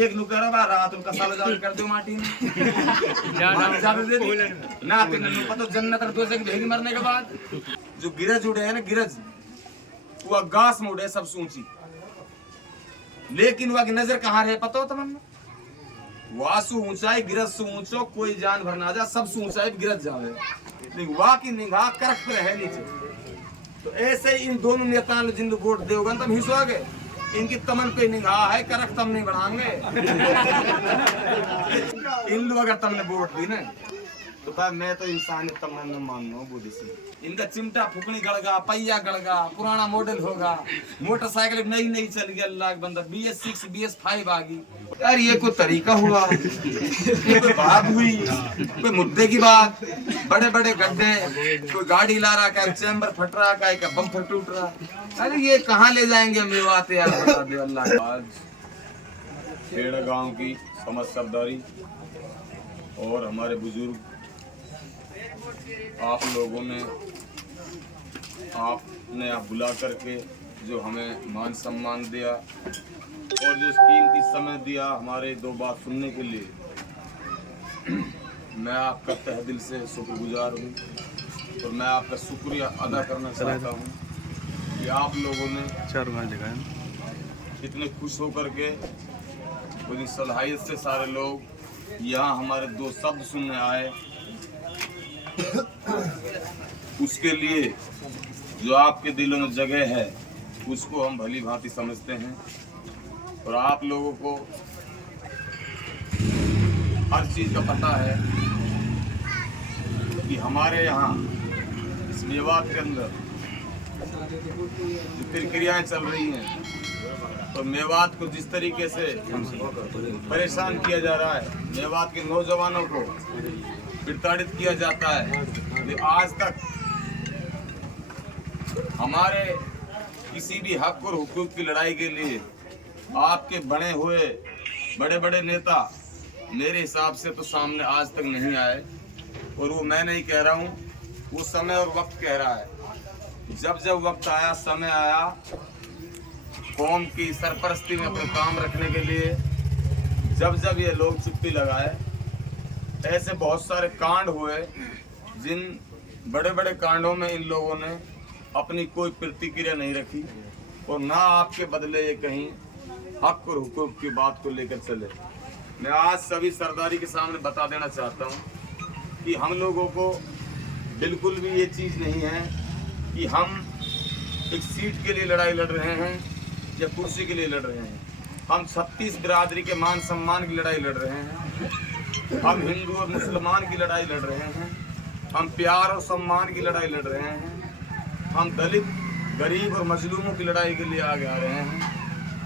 एक नुकर रात उनका साल जाल कर दो माटी में ना तो पता जन्नत दो से भेगी मरने के बाद जो गिरज उड़े है ना गिरज वो आकाश में उड़े सबसे ऊंची, लेकिन वह की नजर कहाँ रहे पता हो तमन्ना? वासु ऊंचाई गिरज से ऊंचो कोई जान भर ना जा, सबसे ऊंचाई गिरज जावे, लेकिन वाह की निगाह करख पे है नीचे। तो ऐसे ही इन दोनों नेताओं ने जिन वोट देगा तम हिस्सोगे, इनकी तमन पे निगाह है करख तम नहीं बढ़ाएंगे। इन लोग अगर तुमने वोट दी ना तो भाई मैं तो इंसानियत तमन्ना मान लो बुद्धि से। इनका चिमटा फुकनी गड़गा, पहिया गड़गा, पुराना मॉडल होगा, मोटरसाइकिल नई नई चल गई, अल्लाह के बंदा BS6 BS5 आ गई। यार ये कोई तरीका हुआ? कोई बात हुई? कोई मुद्दे की बात? बड़े बड़े गड्ढे, कोई गाड़ी ला रहा, क्या चैम्बर फट रहा, क्या बम्पर टूट रहा, अरे ये कहाँ ले जाएंगे मेवात यार, बता दे अल्लाह। आज खेड़ा गांव की समझ सरदारी और हमारे बुजुर्ग आप लोगों ने आप बुला करके जो हमें मान सम्मान दिया और जो कीमती समय दिया हमारे दो बात सुनने के लिए, मैं आपका तहे दिल से शुक्रगुजार हूँ और मैं आपका शुक्रिया अदा करना चाहता हूँ कि आप लोगों ने इतने खुश होकर के पूरी सलाहियत से सारे लोग यहाँ हमारे दो शब्द सुनने आए, उसके लिए जो आपके दिलों में जगह है उसको हम भली भांति समझते हैं। और आप लोगों को हर चीज का पता है कि हमारे यहाँ इस मेवात के अंदर जो प्रक्रियाएं चल रही हैं तो मेवात को जिस तरीके से परेशान किया जा रहा है, मेवात के नौजवानों को प्रताड़ित किया जाता है, आज तक हमारे किसी भी हक और हुकूक की लड़ाई के लिए आपके बने हुए बड़े बड़े नेता मेरे हिसाब से तो सामने आज तक नहीं आए। और वो मैं नहीं कह रहा हूँ, वो समय और वक्त कह रहा है। जब जब वक्त आया, समय आया, कौम की सरपरस्ती में अपने काम रखने के लिए जब जब ये लोग चुप्पी लगाए, ऐसे बहुत सारे कांड हुए जिन बड़े बड़े कांडों में इन लोगों ने अपनी कोई प्रतिक्रिया नहीं रखी और ना आपके बदले ये कहीं हक और हुकूक की बात को लेकर चले। मैं आज सभी सरदारी के सामने बता देना चाहता हूँ कि हम लोगों को बिल्कुल भी ये चीज़ नहीं है कि हम एक सीट के लिए लड़ाई लड़ रहे हैं या कुर्सी के लिए लड़ रहे हैं। हम 36 बिरादरी के मान सम्मान की लड़ाई लड़ रहे हैं, हम हिंदू और मुसलमान की लड़ाई लड़ रहे हैं, हम प्यार और सम्मान की लड़ाई लड़ रहे हैं, हम दलित गरीब और मजलूमों की लड़ाई के लिए आगे आ रहे हैं।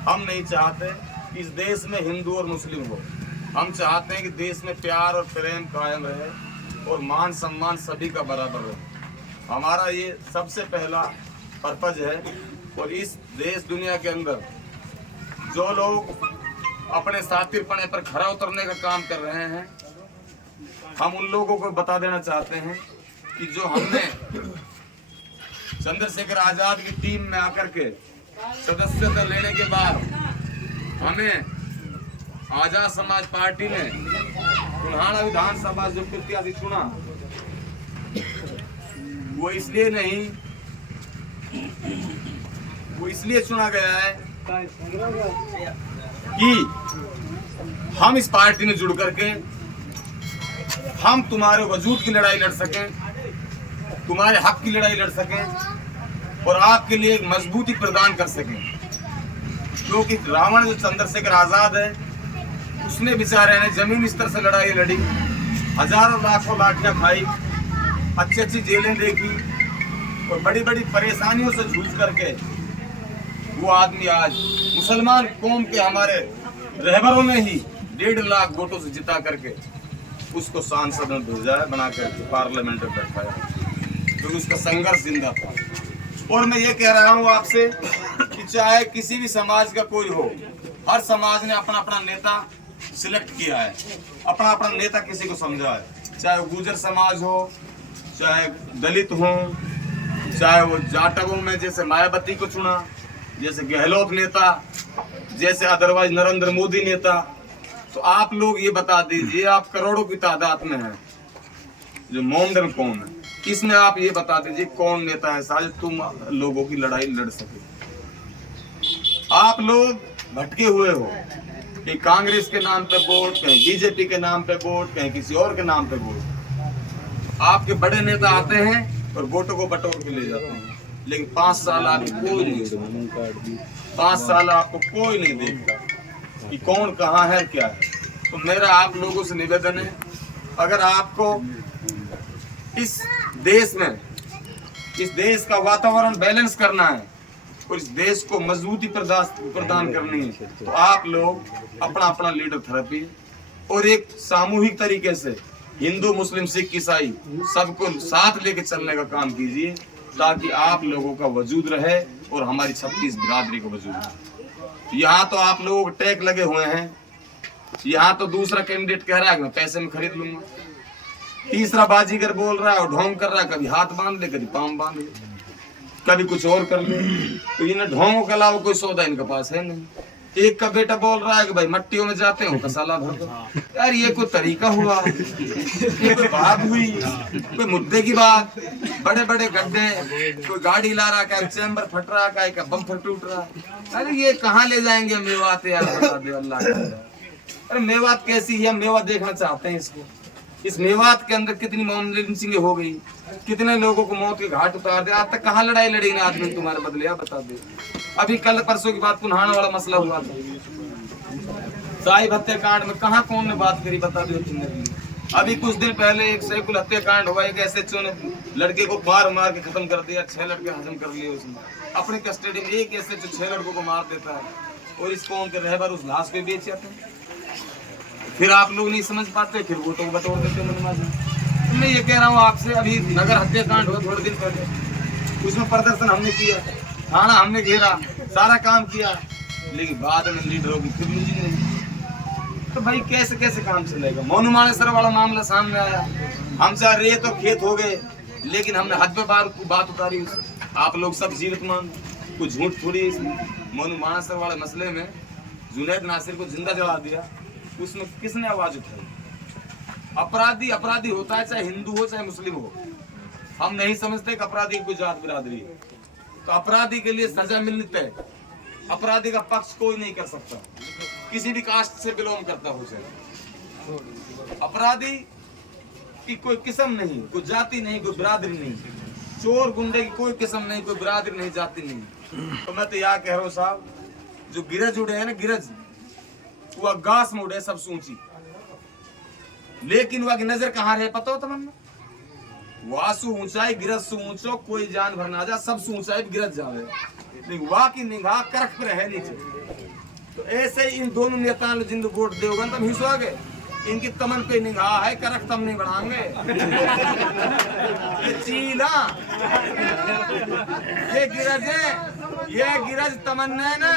हम नहीं चाहते कि इस देश में हिंदू और मुस्लिम हो, हम चाहते हैं कि देश में प्यार और प्रेम कायम रहे और मान सम्मान सभी का बराबर रहे। हमारा ये सबसे पहला पर्पज है। और इस देश दुनिया के अंदर जो लोग अपने साथीपने पर खरा उतरने का काम कर रहे हैं, हम उन लोगों को बता देना चाहते हैं कि जो हमने चंद्रशेखर आजाद की टीम में आकर के सदस्यता लेने के बाद हमें आजाद समाज पार्टी ने कुल्हाड़ा विधानसभा जो प्रत्याशी चुना, वो इसलिए चुना गया है कि हम इस पार्टी में जुड़ करके हम तुम्हारे वजूद की लड़ाई लड़ सकें, तुम्हारे हक की लड़ाई लड़ सकें और आपके लिए एक मजबूती प्रदान कर सकें। क्योंकि रावण जो चंद्रशेखर आजाद है, उसने बेचारे ने जमीन स्तर से लड़ाई लड़ी, हजारों लाखों लाठियां खाई, अच्छी अच्छी जेलें देखी और बड़ी बड़ी परेशानियों से जूझ करके वो आदमी आज मुसलमान कौम के हमारे रहबरों ने ही 1.5 लाख वोटों से जिता करके उसको सांसद में भेजा है, बना करके पार्लियामेंट में बैठाया, क्योंकि उसका संघर्ष जिंदा था। और मैं ये कह रहा हूँ आपसे कि चाहे किसी भी समाज का कोई हो, हर समाज ने अपना अपना नेता सिलेक्ट किया है, अपना अपना नेता किसी को समझा है, चाहे वो गुर्जर समाज हो, चाहे दलित हो, चाहे वो जाटवों में जैसे मायावती को चुना, जैसे गहलोत नेता, जैसे अदरवाइज नरेंद्र मोदी नेता, तो आप लोग ये बता दीजिए, आप करोड़ों की तादाद में हैं, जो मोमडन कौन है, इसमें आप ये बता दीजिए कौन नेता ऐसा है तुम लोगों की लड़ाई लड़ सके। आप लोग भटके हुए हो कि कांग्रेस के नाम पे वोट, कहीं बीजेपी के नाम पे वोट, कहीं किसी और के नाम पे वोट। आपके बड़े नेता आते हैं और वोटों को बटोर के ले जाते हैं, लेकिन 5 साल आपको कोई नहीं, 5 साल आपको कोई नहीं देखता कि कौन कहाँ है क्या है। तो मेरा आप लोगों से निवेदन है, अगर आपको इस देश में, इस देश का वातावरण बैलेंस करना है और इस देश को मजबूती प्रदान करनी है, तो आप लोग अपना अपना लीडर थेरेपी और एक सामूहिक तरीके से हिंदू, मुस्लिम, सिख, ईसाई सबको साथ लेके चलने का काम कीजिए, ताकि आप लोगों का वजूद रहे और हमारी 36 बिरादरी का वजूद रहे। यहाँ तो आप लोग टैग लगे हुए हैं, यहाँ तो दूसरा कैंडिडेट कह रहा है कि मैं पैसे में खरीद लूंगा, तीसरा बाजीगर बोल रहा है और ढोंग कर रहा है, कभी हाथ बांध ले, कभी पाँव बांध ले, कभी कुछ और कर ले। तो इन्हें ढोंगों के अलावा कोई सौदा इनके पास है नहीं। एक का बेटा बोल रहा है कि भाई मट्टियों में जाते हो कसाला भर दो। यार ये कोई तरीका हुआ? ये कोई बात हुई? कोई मुद्दे की बात? बड़े बड़े गड्ढे, कोई गाड़ी ला रहा, क्या चैम्बर फट रहा, क्या बम्पर टूट रहा। अरे ये कहाँ ले जाएंगे मेवात यार, बता दे अल्लाह। अरे मेवात कैसी है, मेवात देखना चाहते हैं इसको। इस मेवात के अंदर कितनी मॉर्निंग सिंह हो गई, कितने लोगों को मौत के घाट उतार दे। आज तक कहाँ लड़ाई लड़ी ना आदमी तुम्हारे बदले, आप बता दे। अभी कल परसों की बात पुनहाना वाला मसला हुआ था, साहिब हत्याकांड में कहाँ कौन ने बात करी, बता दो। अभी कुछ दिन पहले एक सैकुल हत्याकांड हुआ, एक एसएचओ ने लड़के को बार मार के खत्म कर दिया, 6 लड़के हजम कर लिए उसने अपने कस्टडी में। एक एसएचओ 6 लड़कों को मार देता है और इस कौम के रहबर उस लाश पे बेच जाते हैं। फिर आप लोग नहीं समझ पाते, फिर वो तो बतौर देते हैं। मैं ये कह रहा हूँ आपसे, अभी नगर हत्याकांड हुआ थोड़े दिन पहले, उसमें प्रदर्शन हमने किया, थाना हमने घेरा, सारा काम किया, लेकिन बाद में लीडरों की फिर नहीं। तो भाई कैसे कैसे काम चलेगा? मोनू मानेसर वाला मामला सामने आया, हमसे रे तो खेत हो गए, लेकिन हमने हद पे बात उतारी। आप लोग सब जीवित मान, कुछ झूठ थोड़ी है इसमें। मोनू मानेसर वाले मसले में जुनैद नासिर को जिंदा जला दिया, उसमें किसने आवाज उठाई? अपराधी अपराधी होता है, चाहे हिंदू हो चाहे मुस्लिम हो। हम नहीं समझते कि अपराधी की कोई जात बिरादरी है। तो अपराधी के लिए सजा मिलनी तय, अपराधी का पक्ष कोई नहीं कर सकता, किसी भी कास्ट से बिलोंग करता हो चाहे। अपराधी की कोई किस्म नहीं, कोई जाति नहीं, कोई बिरादरी नहीं। चोर गुंडे की कोई किस्म नहीं, कोई बिरादरी नहीं, जाति नहीं। तो मैं तो यहाँ कह रहा हूँ साहब, जो गिरज उड़े है ना, गिरज वो आगास में उड़े सब ऊंची, लेकिन वह की नजर कहाँ रहे पता हो तमन्ना? वासु ऊंचाई गिरज से ऊंचो, कोई जान भर ना जा, सब ऊंचाई गिरज जावे, लेकिन वाह की निगाह करख पर है नीचे। तो ऐसे इन दोनों नेताओं ने जिंदू वोट देगा तब हिस्सोगे, इनकी तमन पे निगाह है, करख तम नहीं बढ़ाएंगे। ये चीला, ये गिरज है, ये गिरज तमन्ना है ना,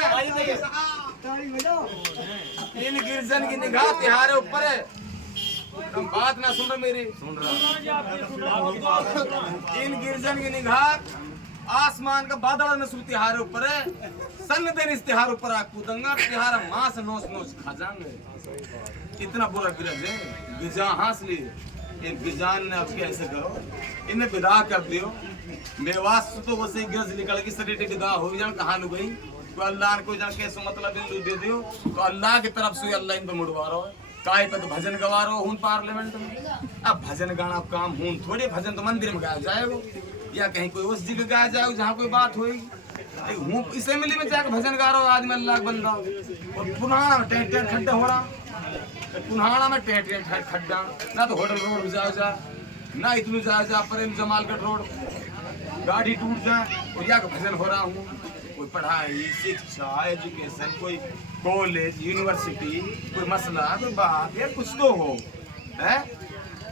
इन गिरजन की निगाह तिहारे ऊपर है। तुम बात ना सुन रहे मेरी? सुन रहा। इन गिरजन की निगाह आसमान का बादल में तिहारे ऊपर है। सन दिन इस तिहार ऊपर आ कूदंगा, तिहारा मांस नोच नोच खा जाएंगे। इतना बुरा गिरज है। गिजान हास लिए, एक गिजान ने अब कैसे करो, इन्हें विदा कर दियो। मेरे वास्ते तो वैसे गिरज निकल की सटी विदा हो जान, कहाँ नु गई? तो अल्लाह ने कोई जान कैसे मतलब बिंदु दे दियो, तो अल्लाह की तरफ से अल्लाह इन पे मुड़वा रहा है। काय पे तो भजन गवा रहा हूँ पार्लियामेंट में। अब भजन गाना काम हूँ थोड़े, भजन तो मंदिर में गाया जाएगा या कहीं कोई उस जगह गाया जाएगा जहाँ कोई बात होगी। हूँ असेंबली में जाकर भजन गा रहा हूँ, आदमी अल्लाह बंदा। और पुनहाना में टेंट टेंट खड्डा हो रहा, पुनहाना में टेंट टेंट खड्डा, ना तो होटल रोड जाओ जा, ना इतनी जा प्रेम जमालगढ़ रोड गाड़ी टूट जाए और या भजन हो रहा हूँ। कोई पढ़ाई, शिक्षा, एजुकेशन, कोई कॉलेज, यूनिवर्सिटी, कोई मसला, कोई बात यार कुछ तो हो है।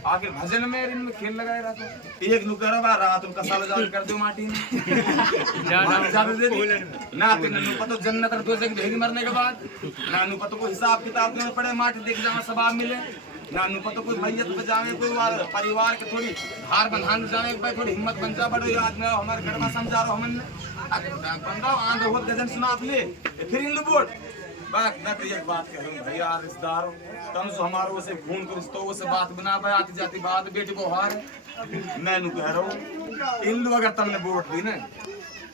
आगे भजन में इनमें खेल लगाए रहा था। एक नुकरवा रात उनका साल जाल कर दो माटी में ना तो पता जन्नत और दोषे की भेगी मरने के बाद, ना नु पता कोई हिसाब किताब में पड़े माटी देख जाए सवाब मिले, ना नु पता कोई मैयत बजावे, कोई परिवार के थोड़ी हार बंधान जावे, भाई थोड़ी हिम्मत बन जा, बड़ो आदमी हमारे घर में समझा रहो हमने बंदा आंध होत गजन सुना ले फिर इन वोट बात मैं तो ये बात कह रहा हूँ भैया रिश्तेदार तुम सो हमारे से खून के रिश्तों से बात बना भाई आती जाती बात बेटी को हार मैं कह रहा हूँ इन लोग अगर तुमने वोट दी ना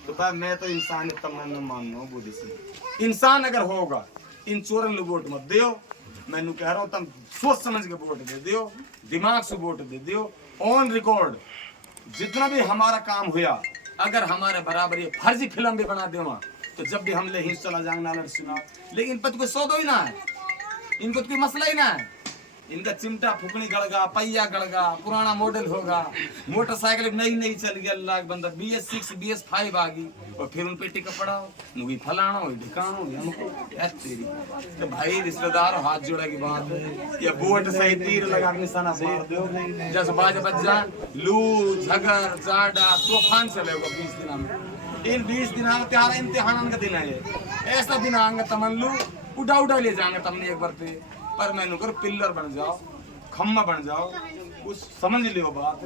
तो भाई मैं तो इंसान तमन्ना मान रहा हूँ से इंसान अगर होगा इन चोरन लोग वोट मत दियो मैं कह रहा हूँ तुम सोच समझ के वोट दे दियो दिमाग से वोट दे दियो ऑन रिकॉर्ड जितना भी हमारा काम हुआ अगर हमारे बराबर ये फर्जी फिल्म भी बना देवा तो जब भी हम ले ही चला जाएंगे नालर सुना लेकिन पत कोई सौदो ही ना है इनको तो कोई मसला ही ना है इनका चिमटा फुकनी गड़गा पहिया गड़गा पुराना मॉडल होगा मोटरसाइकिल नई नई चल गया अल्लाह के बंदा BS6 BS5 आ गई और फिर उन पे टिकट पड़ाओ नुगी फलाना हो ढिकानो हमको यार तेरी तो भाई रिश्तेदार हाथ जोड़ा की बात है या वोट सही तीर लगा के निशाना मार दो जैसे बाज बच्चा लू झगर जाडा तूफान चलेगा 20 दिन में इन 20 दिन में त्यारा इम्तिहान का दिन है ऐसा दिन आएंगे तमन्नू उठा उठा ले जाएंगे तुमने एक बार पे पर मैंने करो पिल्लर बन जाओ खम्मा बन जाओ कुछ समझ लियो बात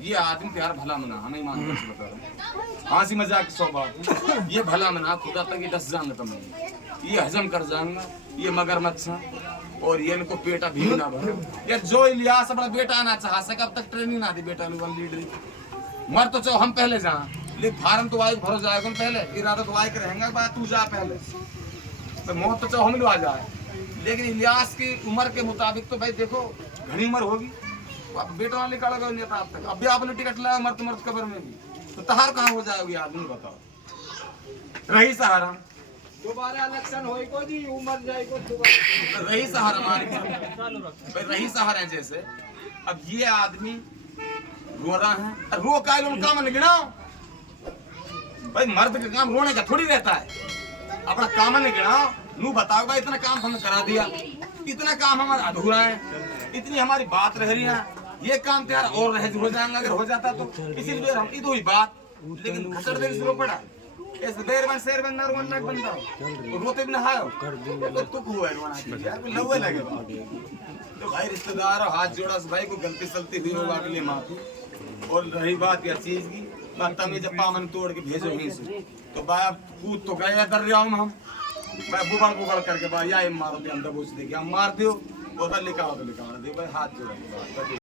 ये आदमी प्यार भला मना हमें मान कर बता रहा हंसी मजाक की सौ बात ये भला मना खुदा तक डस जाएंगे तुम ये हजम कर जाएंगे ये मगरमच्छ और ये इनको पेटा भी ना भरो ये जो इलियास अपना बेटा आना चाह सके अब तक ट्रेनिंग ना दी बेटा लोग लीडर मर तो चाहो हम पहले जा लेकिन फार्म तो वाई भरो जाएगा पहले इरादा तो वाई के रहेंगे बात तू जा पहले तो मौत तो चाहो हम लोग आ जाए लेकिन इलियास की उम्र के मुताबिक तो भाई देखो घनी उम्र होगी बेटा वाले निकाला गया नेता अब तक अभी आपने टिकट लाया मर्द मर्द कबर में भी तो तहार कहाँ हो जाएगी आदमी बताओ रही सहारा दोबारा इलेक्शन होई को जी उम्र जाए को दोबारा रही सहारा भाई रही सहारा जैसे अब ये आदमी रो रहा है रो का उनका मन गिना भाई मर्द का काम रोने का थोड़ी रहता है अपना काम नहीं गिना नू बताओ भाई इतना काम हमने करा दिया इतना काम हमारा अधूरा है इतनी हमारी बात रह रही है ये काम त्यार और रह हो जाएंगे अगर हो जाता तो इसीलिए हम इधर हुई बात लेकिन घसड़ देर शुरू पड़ा इस बेर बन शेर बन नर बन बनता रोते भी नहायो तो तुक हुआ है रोना यार लवे लगे तो भाई रिश्तेदार हाथ जोड़ा भाई को गलती सलती हुई होगा के लिए माफी और रही बात या चीज की बात में जब पामन तोड़ के भेजो वहीं से तो भाई अब कूद तो गए दरियाओं में हम भाई बुगड़ करके भाई या मारो दे अंदर पूछ दे हम मार दियो बोतल निकालो तो निकाल दे भाई हाथ जोड़ा